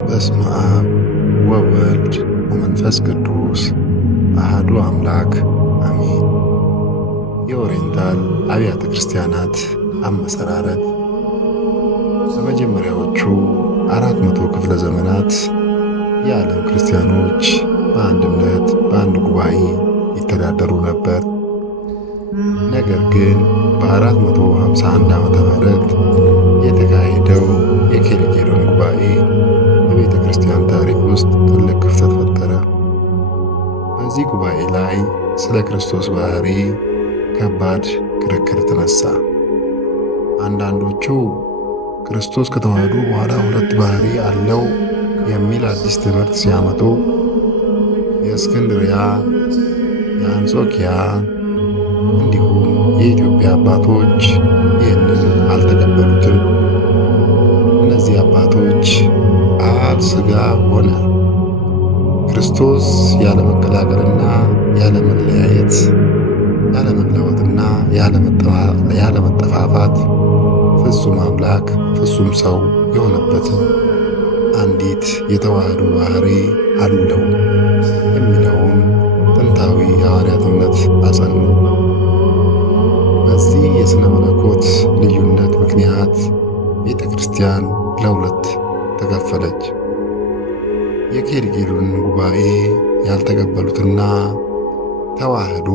በስመ አብ ወወልድ ወመንፈስ ቅዱስ አሐዱ አምላክ አሜን። የኦሪየንታል አብያተ ክርስቲያናት አመሰራረት በመጀመሪያዎቹ 400 ክፍለ ዘመናት የዓለም ክርስቲያኖች በአንድነት በአንድ ጉባኤ ይተዳደሩ ነበር። ነገር ግን በ451 ዓመተ ምህረት የተካሄደው የኬልቄዶን ጉባኤ በቤተ ክርስቲያን ታሪክ ውስጥ ትልቅ ክፍተት ፈጠረ። በዚህ ጉባኤ ላይ ስለ ክርስቶስ ባህሪ ከባድ ክርክር ተነሳ። አንዳንዶቹ ክርስቶስ ከተዋህዶ በኋላ ሁለት ባህሪ አለው የሚል አዲስ ትምህርት ሲያመጡ፣ የእስክንድርያ፣ የአንጾኪያ እንዲሁም የኢትዮጵያ አባቶች ይህንን አልተቀበሉትም። እነዚህ አባቶች አብ ሥጋ ሆነ፣ ክርስቶስ ያለመቀላቀልና ያለመለያየት፣ ያለመለወጥና ያለመጠፋፋት ፍጹም አምላክ ፍጹም ሰው የሆነበትን አንዲት የተዋህዶ ባህሪ አለው የሚለውን ጥንታዊ የሐዋርያት እምነት አጸኑ። በዚህ የሥነ መለኮት ልዩነት ምክንያት ቤተ ክርስቲያን ለሁለት ተከፈለች። የኬልቄዶን ጉባኤ ያልተቀበሉትና ተዋህዶ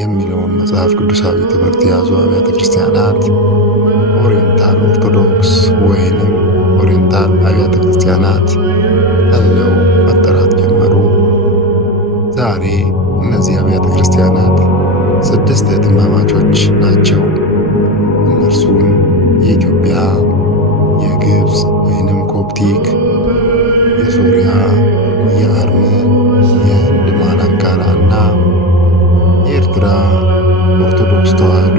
የሚለውን መጽሐፍ ቅዱሳዊ ትምህርት የያዙ አብያተ ክርስቲያናት ኦሪየንታል ኦርቶዶክስ ወይንም ኦሪየንታል አብያተ ክርስቲያናት ተብለው መጠራት ጀመሩ። ዛሬ እነዚህ አብያተ ክርስቲያናት 6 እህትማማቾች ናቸው። እነርሱም የኢትዮጵያ፣ የግብፅ ወይንም ኮፕቲክ፣ የሶሪያ፣ የአርመን፣ የህንድ ማላንካራ እና የኤርትራ ኦርቶዶክስ ተዋህዶ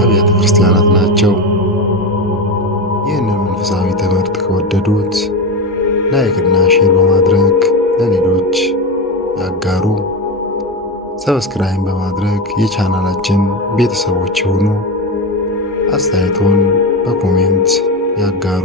አብያተ ክርስቲያናት ናቸው። ይህንን መንፈሳዊ ትምህርት ከወደዱት ላይክና ሼር በማድረግ ለሌሎች ያጋሩ። ሰብስክራይብ በማድረግ የቻናላችን ቤተሰቦች ይሁኑ። አስተያየቶን በኮሜንት ያጋሩ።